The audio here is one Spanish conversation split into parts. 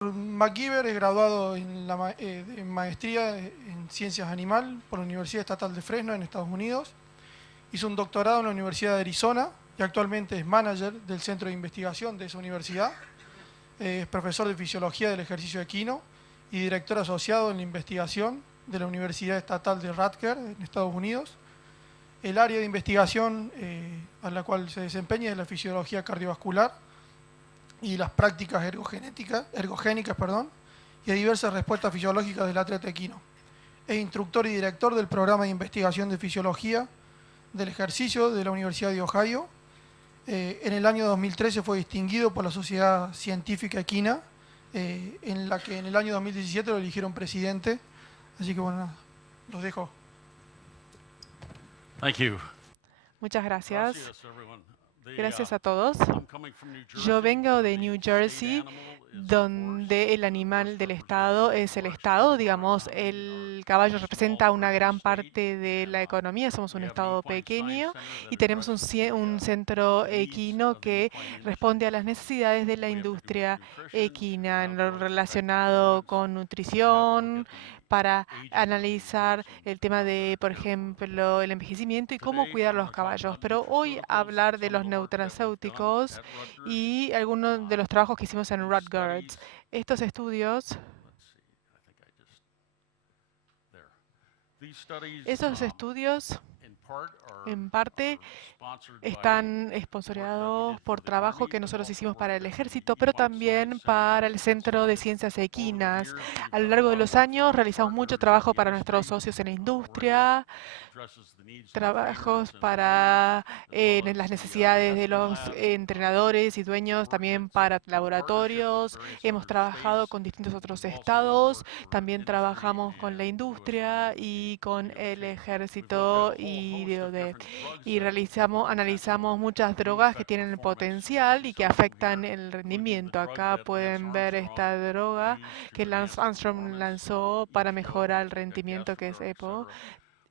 MacGyver es graduado en maestría en Ciencias Animal por la Universidad Estatal de Fresno en Estados Unidos. Hizo un doctorado en la Universidad de Arizona y actualmente es manager del centro de investigación de esa universidad. Es profesor de Fisiología del Ejercicio Equino y director asociado en la investigación de la Universidad Estatal de Rutgers en Estados Unidos. El área de investigación a la cual se desempeña es la fisiología cardiovascular y las prácticas ergogénicas, y hay diversas respuestas fisiológicas del atleta equino. Es instructor y director del programa de investigación de fisiología del ejercicio de la Universidad de Ohio. En el año 2013 fue distinguido por la Sociedad Científica Equina, en la que en el año 2017 lo eligieron presidente. Así que bueno, los dejo. Thank you. Muchas gracias. Gracias, everyone. Gracias a todos. I'm coming from New Yo Jersey. vengo de The New state Jersey, animal is the horse. donde el animal del estado es el estado. Digamos, el caballo representa una gran parte de la economía. Somos un We have an estado equine science pequeño center that y tenemos addresses un the centro needs equino of the que equine industry. responde a las necesidades de la We have to do with industria nutrition, equina en how lo goats affect relacionado performance. con We have to look nutrición, at the para aging of the analizar horse and el tema de, por care for them. ejemplo, el envejecimiento y cómo Today, cuidar I'm los going to talk caballos. about Pero hoy nutraceuticals, hablar de some of los the work that we've done nutracéuticos at Rutgers. y algunos de los trabajos que hicimos en These Rutgers. studies, Estos estudios, let's see, I think I just, there. These studies, esos estudios in part en are parte sponsored by están work that we esponsoreados did for por the trabajo Army, que but nosotros also hicimos work para el that the ejército, pero Equine Science también Center para el had Centro de sponsored. Ciencias Over the Equinas. years, we've A lo done a largo de lot of los work for años our realizamos mucho partners in trabajo the para industry, nuestros socios en la work that industria, addresses the needs of the trabajos trainers and owners, para as well as las the necesidades de testing los lab, entrenadores y dueños, work también that's para in partnership with laboratorios. various Hemos other trabajado states. con distintos otros We've also done estados, work for también industry trabajamos con la and U.S. industria Army y con el DOT. We've looked at a ejército whole y host of DoD. different drugs Y that have the potential analizamos muchas to drogas que affect tienen el performance. You potencial see y que some of them here, afectan el including the rendimiento. drug Acá that Lance pueden ver Armstrong esta droga used to que Lance enhance Armstrong performance, lanzó para EPO, mejorar el rendimiento, que es EPO. etc.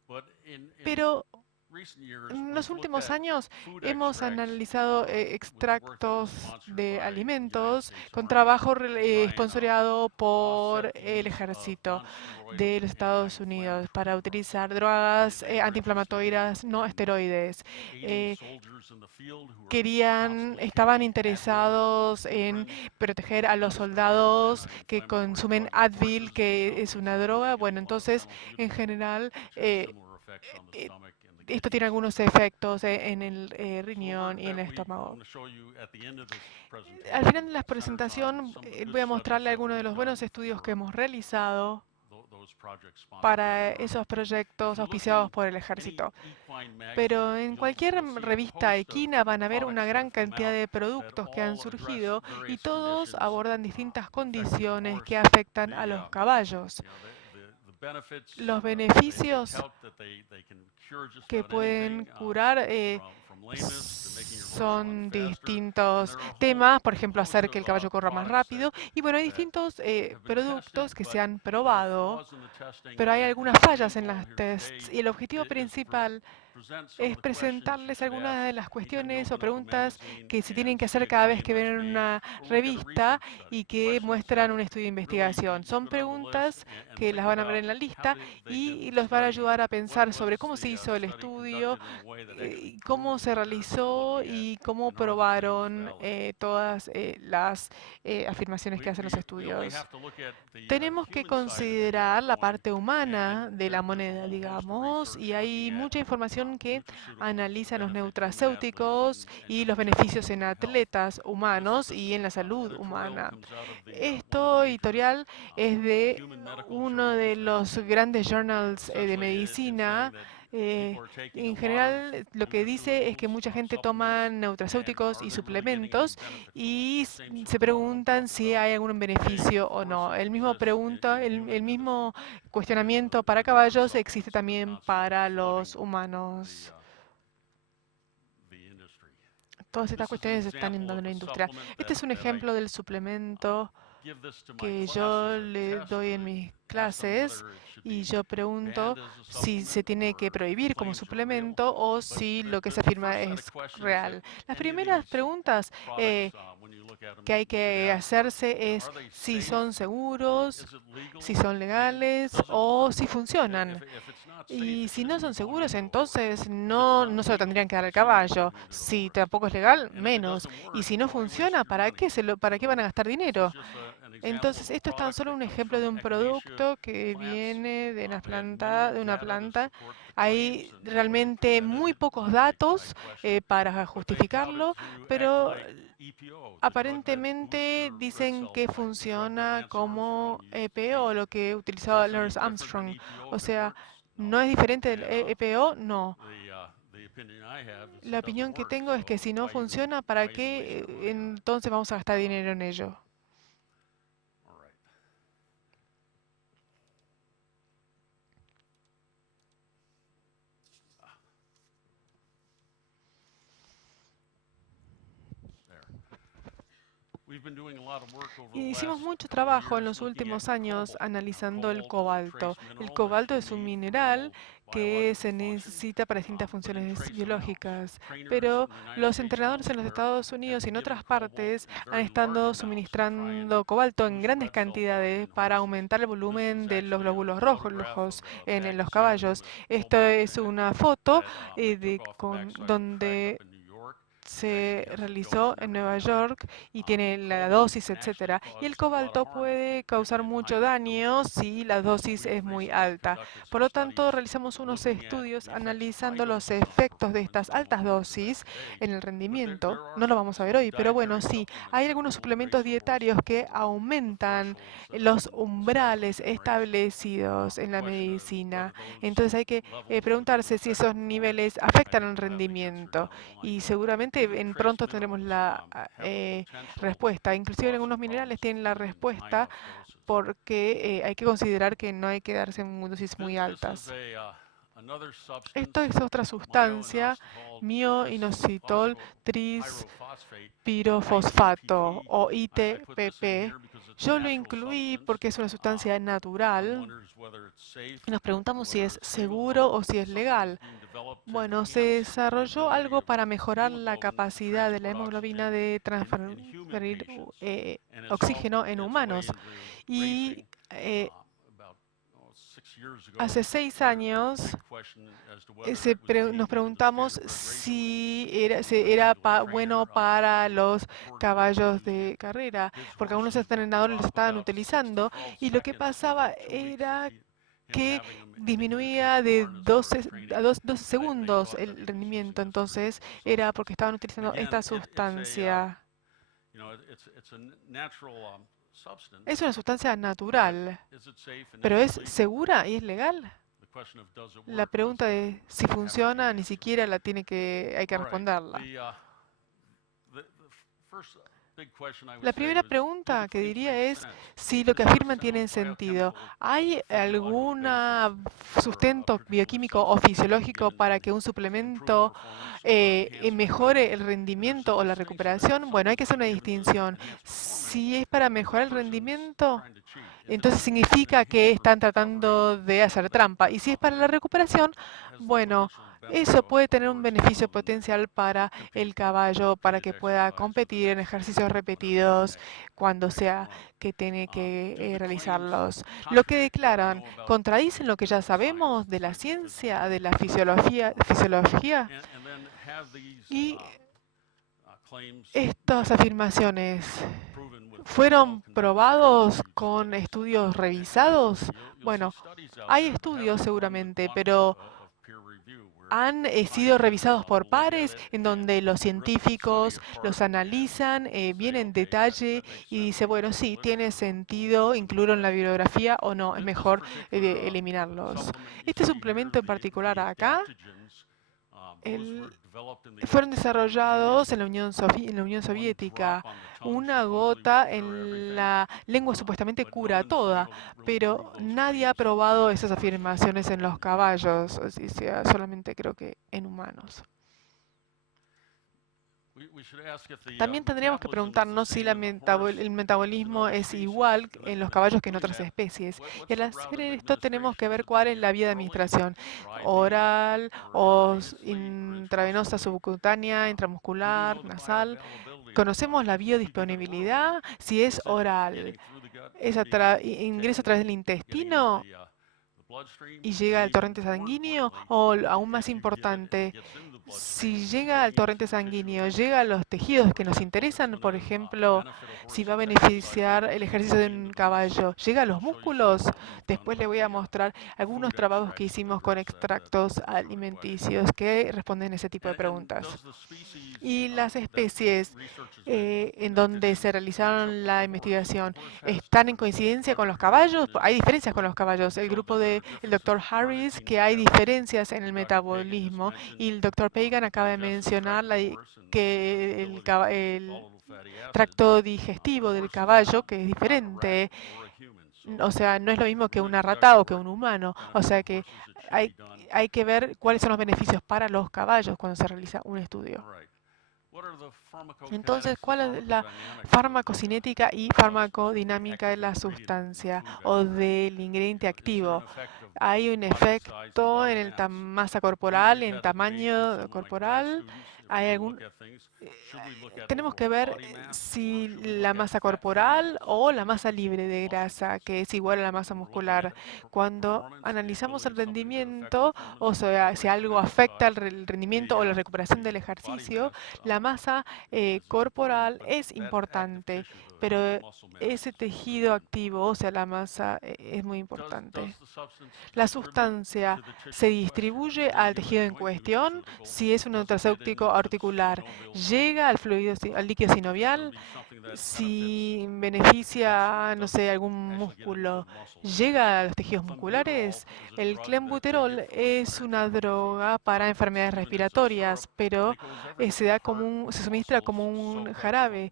But in Pero recent years, en los we've looked últimos at años food hemos extracts analizado with work that was extractos sponsored de by the United alimentos States con Army trabajo to try and esponsoreado por offset the el use of ejército non-steroidal de los Estados Unidos para anti-inflammatory drugs. utilizar They drogas very interested antiinflamatorias no in esteroides. aiding soldiers in the field who are Estaban constantly taking Advil, interesados en Excedrin, proteger a los and some of the other soldados que anti-inflammatory consumen drugs. Advil, Horses and que es donkeys una droga. get Bueno, entonces, en monofenylbutyrate, general, which has similar effects on the eh, stomach and the esto tiene kidneys. algunos efectos en el So the riñón work y en that el I'm estómago. going to show you at the end of this Al final presentation de la centers on presentación some of the good voy a studies mostrarle that algunos de we've los buenos done estudios que for hemos realizado those projects sponsored by para the Army. esos If proyectos you look auspiciados in por el any ejército. equine magazine, Pero en cualquier you'll see a revista host of equina van a ver una products that gran have come cantidad out de that productos que han all address surgido y various todos conditions abordan distintas affecting the condiciones que horse. afectan a The los caballos. the benefits Los they can beneficios help, that they can cure just que about pueden anything, curar from lameness to making your horse run son faster. And distintos there are a whole temas, por ejemplo, host hacer of que el caballo corra más products rápido. Y bueno, hay that distintos have been tested, productos que se but han there are probado, flaws in the testing. pero hay And algunas the fallas main en goal las here tests today y el objetivo is to principal present some es of the questions you presentarles should algunas ask de las anytime you cuestiones o open up a preguntas magazine que se tienen and que see hacer a cada vez claim que that's ven made, una or look at a revista research study. y que Questions muestran that un estudio de really investigación. need to be Son put on the list preguntas and que think las van a ver about en la how lista they've been y los van a studied. ayudar a pensar Was sobre cómo se the hizo el study estudio, conducted in a way that actually cómo proved se that they're realizó looking at y cómo and are the claims probaron valid? todas las afirmaciones que hacen los We only estudios. have to look at the Tenemos que human side of the considerar la coin, parte and humana de la there's a moneda, whole host of digamos, research y hay looking at mucha información que nutraceuticals analiza los benefit human athletes nutracéuticos and y just los general beneficios en human health. atletas This is humanos y this en la salud editorial humana. comes out of one of the Esto major editorial es de human medical uno de journals, los and grandes journals de essentially it's saying medicina. that people Eh, are taking a en lot of general, lo que dice es que nutraceuticals, mucha gente toma supplements, and nutracéuticos are y they really getting any suplementos benefit from it? y The same sort se of problem I'm preguntan talking si about hay algún today with beneficio o no. horses El mismo exists pregunta, in human el medicine. mismo cuestionamiento para The number of caballos existe supplements that are también constantly para flooding los humanos. the industry. Todas estas This is an cuestiones se están example inundando of en la a industria. supplement Este es un ejemplo del suplemento give this to my que class as yo a le test. doy en mis Ask them clases whether it should y be yo banned pregunto as a si se supplement tiene que or if the prohibir como claims are real. suplemento o But si lo que se the afirma first set of es questions that real. Las any of primeras these preguntas products, when you look que hay que hacerse es si son seguros, si son legales o si funcionan. Y si no son seguros, entonces no se lo tendrían que dar al caballo. Si tampoco es legal, menos. Y si no funciona, ¿para qué van a gastar dinero? Entonces, esto es tan solo un ejemplo de un producto que viene de una planta. Hay realmente muy pocos datos para justificarlo, pero aparentemente dicen que funciona como EPO, lo que utilizó Lawrence Armstrong. O sea, ¿no es diferente del EPO? No. La opinión que tengo es que si no funciona, ¿para qué entonces vamos a gastar dinero en ello? Hicimos mucho trabajo en los últimos años analizando el cobalto. El cobalto es un mineral que se necesita para distintas funciones biológicas, pero los entrenadores en los Estados Unidos y en otras partes han estado suministrando cobalto en grandes cantidades para aumentar el volumen de los glóbulos rojos en los caballos. Esto es una foto donde se realizó en Nueva York y tiene la dosis, etcétera. Y el cobalto puede causar mucho daño si la dosis es muy alta. Por lo tanto, realizamos unos estudios analizando los efectos de estas altas dosis en el rendimiento. No lo vamos a ver hoy, pero bueno, sí, hay algunos suplementos dietarios que aumentan los umbrales establecidos en la medicina. Entonces hay que preguntarse si esos niveles afectan el rendimiento y seguramente en pronto tendremos la respuesta. Inclusive algunos minerales tienen la respuesta porque hay que considerar que no hay que darse en dosis muy altas. Esto es otra sustancia, mioinositol trispirofosfato o ITPP. Yo lo incluí porque es una sustancia natural y nos preguntamos si es seguro o si es legal. Bueno, se desarrolló algo para mejorar la capacidad de la hemoglobina de transferir oxígeno en humanos. Y hace 6 años nos preguntamos si era bueno para los caballos de carrera, porque algunos entrenadores los estaban utilizando y lo que pasaba era que disminuía de 12 a 12 segundos el rendimiento. Entonces era porque estaban utilizando esta sustancia. Es una sustancia natural, pero ¿es segura y es legal? La pregunta de si funciona ni siquiera hay que responderla. La primera pregunta que diría es si lo que afirman tiene sentido. ¿Hay algún sustento bioquímico o fisiológico para que un suplemento mejore el rendimiento o la recuperación? Bueno, hay que hacer una distinción. Si es para mejorar el rendimiento, entonces significa que están tratando de hacer trampa. Y si es para la recuperación, bueno, eso puede tener un beneficio potencial para el caballo, para que pueda competir en ejercicios repetidos cuando sea que tiene que realizarlos. Lo que declaran, ¿contradicen lo que ya sabemos de la ciencia, de la fisiología? Y estas afirmaciones ¿fueron probados con estudios revisados? Bueno, hay estudios seguramente, pero han sido revisados por pares en donde los científicos los analizan bien en detalle y dice, bueno, sí, tiene sentido incluirlo en la bibliografía o no, es mejor eliminarlos. Este suplemento en particular acá fueron desarrollados en la Unión Soviética. Una gota en la lengua supuestamente cura toda, pero nadie ha probado esas afirmaciones en los caballos, o sea, solamente creo que en humanos. También tendríamos que preguntarnos si el metabolismo es igual en los caballos que en otras especies. Y al hacer esto tenemos que ver cuál es la vía de administración, oral o intravenosa subcutánea, intramuscular, nasal. conocemos la biodisponibilidad, si es oral, ingresa a través del intestino y llega al torrente sanguíneo, o aún más importante, si llega al torrente sanguíneo, llega a los tejidos que nos interesan, por ejemplo, si va a beneficiar el ejercicio de un caballo, llega a los músculos. Después le voy a mostrar algunos trabajos que hicimos con extractos alimenticios que responden a ese tipo de preguntas. Y las especies en donde se realizaron la investigación, ¿están en coincidencia con los caballos? Hay diferencias con los caballos. El grupo del Dr. Harris, que hay diferencias en el metabolismo, y el Dr. Pagan acaba de mencionar que el tracto digestivo del caballo, que es diferente. O sea, no es lo mismo que una rata o que un humano. O sea que hay que ver cuáles son los beneficios para los caballos cuando se realiza un estudio. Entonces, ¿cuál es la farmacocinética y farmacodinámica de la sustancia o del ingrediente activo? Hay un efecto en la masa corporal, en tamaño corporal. Tenemos que ver si la masa corporal o la masa libre de grasa, que es igual a la masa muscular. Cuando analizamos el rendimiento, o sea, si algo afecta el rendimiento o la recuperación del ejercicio, la masa corporal es importante, pero ese tejido activo, o sea, la masa, es muy importante. La sustancia se distribuye al tejido en cuestión. Si es un nutracéutico articular, llega al fluido, al líquido sinovial. Si beneficia, no sé, algún músculo, llega a los tejidos musculares. El clenbuterol es una droga para enfermedades respiratorias, pero se suministra como un jarabe.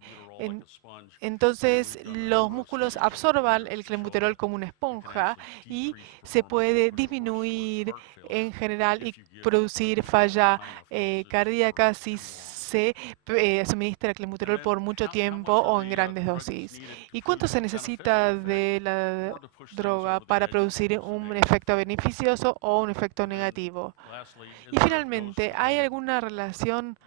Entonces, los músculos absorban el clenbuterol como una esponja y se puede disminuir en general y producir falla cardíaca si se suministra clenbuterol por mucho tiempo o en grandes dosis. ¿Y cuánto se necesita de la droga para producir un efecto beneficioso o un efecto negativo? Y finalmente, ¿hay alguna relación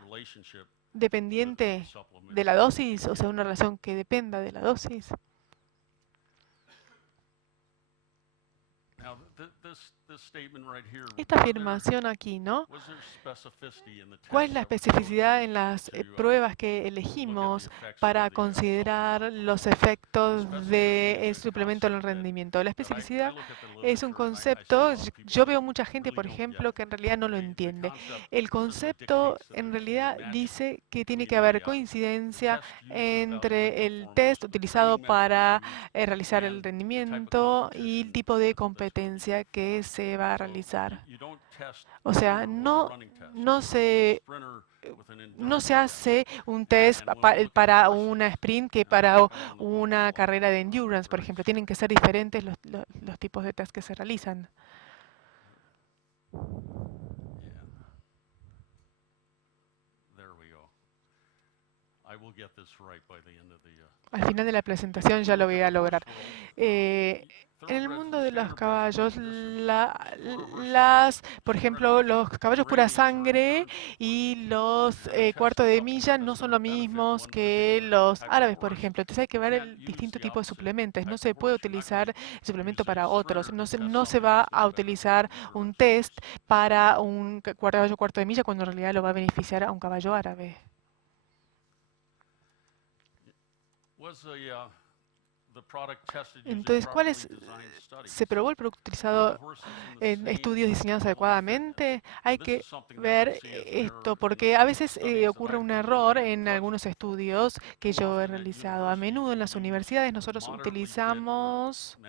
dependiente de la dosis? O sea, una relación que dependa de la dosis. Esta afirmación aquí, ¿no? ¿Cuál es la especificidad en las pruebas que elegimos para considerar los efectos del suplemento en el rendimiento? La especificidad es un concepto, yo veo mucha gente, por ejemplo, que en realidad no lo entiende. El concepto en realidad dice que tiene que haber coincidencia entre el test utilizado para realizar el rendimiento y el tipo de competencia que se va a realizar. O sea, no se hace un test para una sprint que para una carrera de endurance, por ejemplo. Tienen que ser diferentes los tipos de test que se realizan. Al final de la presentación ya lo voy a lograr. En el mundo de los caballos, por ejemplo, los caballos pura sangre y los cuartos de milla no son los mismos que los árabes, por ejemplo. Entonces hay que ver el distinto tipo de suplementos. No se puede utilizar el suplemento para otros. No se va a utilizar un test para un caballo cuarto de milla cuando en realidad lo va a beneficiar a un caballo árabe. Entonces, ¿se probó el producto utilizado en estudios diseñados adecuadamente? Hay que ver esto, porque a veces ocurre un error en algunos estudios que yo he realizado. A menudo en las universidades nosotros utilizamos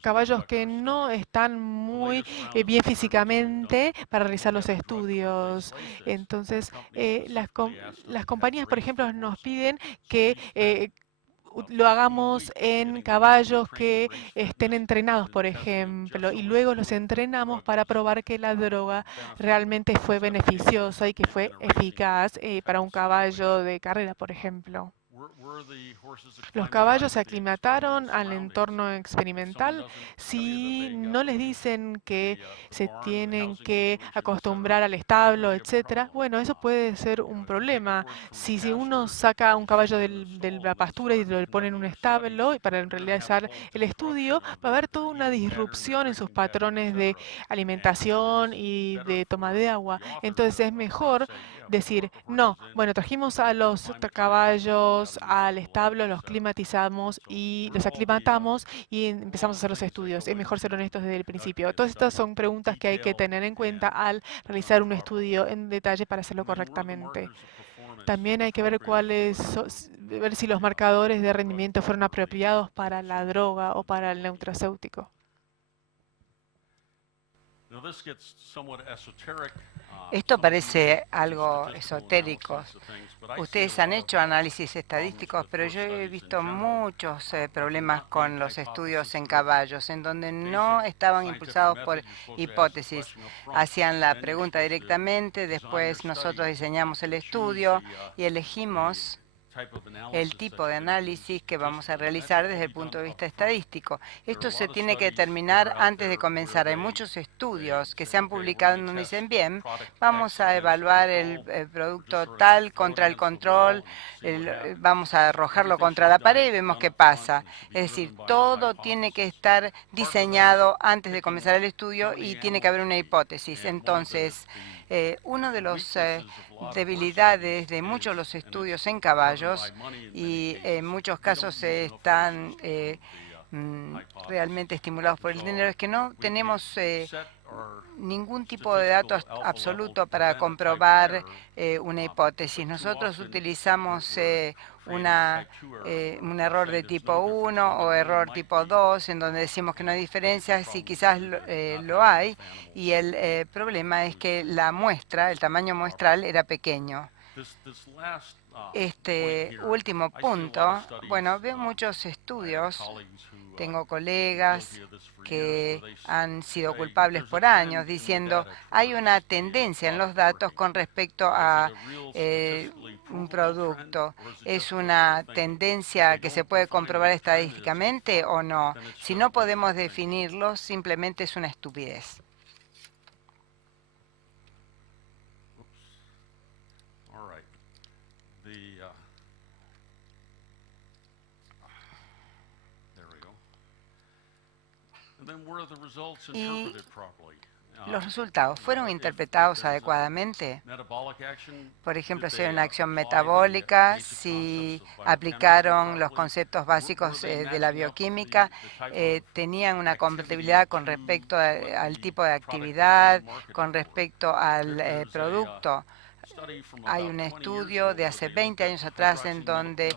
caballos que no están muy bien físicamente para realizar los estudios. Entonces, las compañías, por ejemplo, nos piden que lo hagamos en caballos que estén entrenados, por ejemplo, y luego los entrenamos para probar que la droga realmente fue beneficiosa y que fue eficaz para un caballo de carrera, por ejemplo. Los caballos se aclimataron al entorno experimental. Si no les dicen que se tienen que acostumbrar al establo, etcétera, bueno, eso puede ser un problema. Si uno saca un caballo de la pastura y lo pone en un establo y para realizar el estudio, va a haber toda una disrupción en sus patrones de alimentación y de toma de agua. Entonces es mejor decir, no, bueno, trajimos a los caballos al establo, los climatizamos y los aclimatamos y empezamos a hacer los estudios. Es mejor ser honestos desde el principio. Todas estas son preguntas que hay que tener en cuenta al realizar un estudio en detalle para hacerlo correctamente. También hay que ver ver si los marcadores de rendimiento fueron apropiados para la droga o para el nutracéutico. Esto parece algo esotérico. Ustedes han hecho análisis estadísticos, pero yo he visto muchos problemas con los estudios en caballos, en donde no estaban impulsados por hipótesis. Hacían la pregunta directamente, después nosotros diseñamos el estudio y elegimos el tipo de análisis que vamos a realizar desde el punto de vista estadístico. Esto se tiene que determinar antes de comenzar. Hay muchos estudios que se han publicado en donde dicen, bien, vamos a evaluar el producto tal contra el control, vamos a arrojarlo contra la pared y vemos qué pasa. Es decir, todo tiene que estar diseñado antes de comenzar el estudio y tiene que haber una hipótesis. Entonces, una de las debilidades de muchos de los estudios en caballos, y en muchos casos están realmente estimulados por el dinero, es que no tenemos ningún tipo de datos absoluto para comprobar una hipótesis. Nosotros utilizamos un error de tipo 1 o error tipo 2, en donde decimos que no hay diferencias, y quizás lo hay, y el problema es que la muestra, el tamaño muestral era pequeño. Este último punto, bueno, veo muchos estudios, tengo colegas que han sido culpables por años diciendo hay una tendencia en los datos con respecto a un producto. ¿Es una tendencia que se puede comprobar estadísticamente o no? Si no podemos definirlo, simplemente es una estupidez. Y los resultados fueron interpretados adecuadamente. Por ejemplo, si hay una acción metabólica, si aplicaron los conceptos básicos de la bioquímica, tenían una compatibilidad con respecto al tipo de actividad, con respecto al producto. Hay un estudio de hace 20 años atrás en donde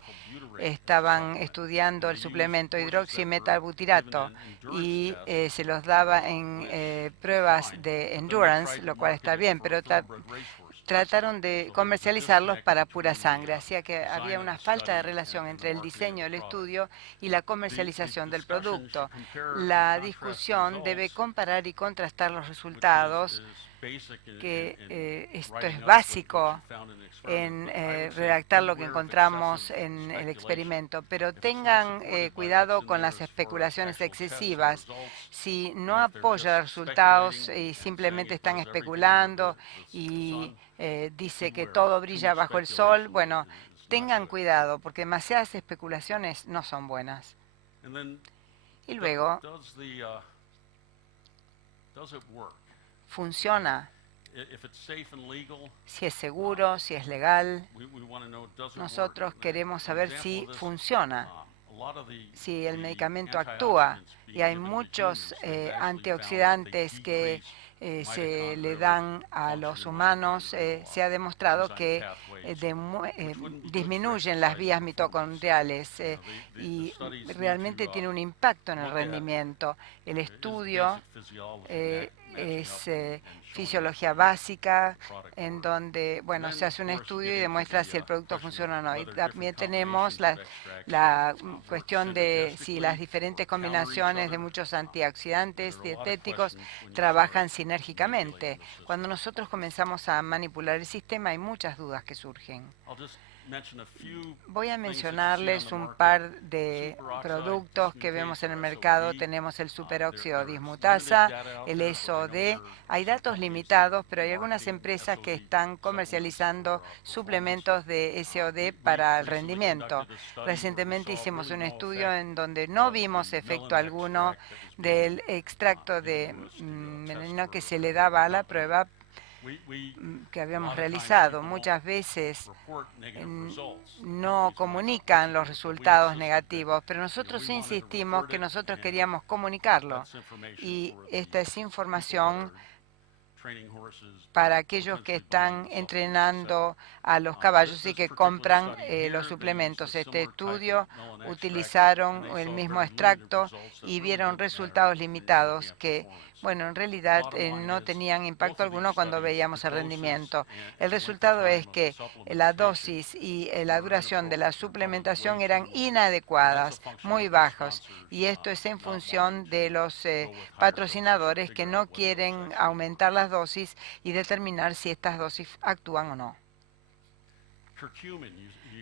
estaban estudiando el suplemento hidroximetalbutirato y se los daba en pruebas de endurance, lo cual está bien, pero trataron de comercializarlos para pura sangre, así que había una falta de relación entre el diseño del estudio y la comercialización del producto. La discusión debe comparar y contrastar los resultados, que esto es básico en redactar lo que encontramos en el experimento, pero tengan cuidado con las especulaciones excesivas. Si no apoya los resultados y simplemente están especulando y dice que todo brilla bajo el sol, bueno, tengan cuidado porque demasiadas especulaciones no son buenas. Y luego, ¿funciona? Si es seguro, si es legal. Nosotros queremos saber si funciona, si el medicamento actúa. Y hay muchos antioxidantes que se le dan a los humanos. Se ha demostrado que disminuyen las vías mitocondriales y realmente tiene un impacto en el rendimiento. El estudio es fisiología básica, en donde, bueno, se hace un estudio y demuestra si el producto funciona o no. Y también tenemos la cuestión de si las diferentes combinaciones de muchos antioxidantes dietéticos trabajan sinérgicamente. Cuando nosotros comenzamos a manipular el sistema, hay muchas dudas que surgen. Voy a mencionarles un par de productos que vemos en el mercado. Tenemos el superóxido dismutasa, el SOD. Hay datos limitados, pero hay algunas empresas que están comercializando suplementos de SOD para el rendimiento. Recientemente hicimos un estudio en donde no vimos efecto alguno del extracto de melanina que se le daba a la prueba que habíamos realizado. Muchas veces no comunican los resultados negativos, pero nosotros insistimos que nosotros queríamos comunicarlo. Y esta es información para aquellos que están entrenando a los caballos y que compran los suplementos. Este estudio utilizaron el mismo extracto y vieron resultados limitados que, bueno, en realidad no tenían impacto alguno cuando veíamos el rendimiento. El resultado es que la dosis y la duración de la suplementación eran inadecuadas, muy bajas, y esto es en función de los patrocinadores que no quieren aumentar las dosis y determinar si estas dosis actúan o no.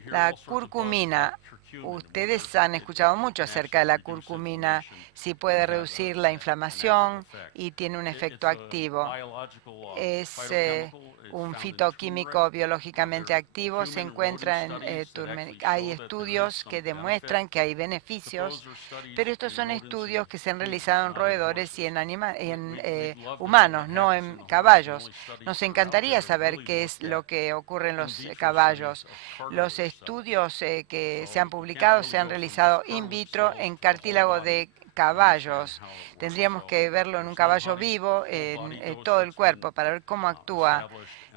La curcumina. Ustedes han escuchado mucho acerca de la curcumina, si puede reducir la inflamación y tiene un efecto activo. Es un fitoquímico biológicamente activo, se encuentra en turmeric. Hay estudios que demuestran que hay beneficios, pero estos son estudios que se han realizado en roedores y en humanos, no en caballos. Nos encantaría saber qué es lo que ocurre en los caballos. Los estudios que se han publicado se han realizado in vitro en cartílago de caballos. Tendríamos que verlo en un caballo vivo, en todo el cuerpo, para ver cómo actúa.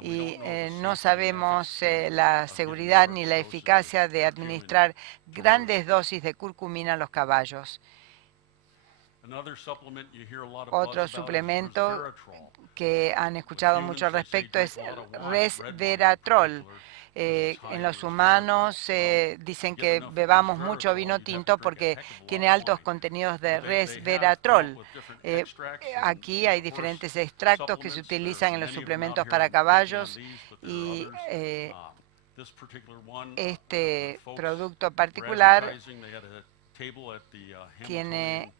Y no sabemos la seguridad ni la eficacia de administrar grandes dosis de curcumina a los caballos. Otro suplemento que han escuchado mucho al respecto es resveratrol. En los humanos dicen que bebamos mucho vino tinto porque tiene altos contenidos de resveratrol. Aquí hay diferentes extractos que se utilizan en los suplementos para caballos y este producto particular tiene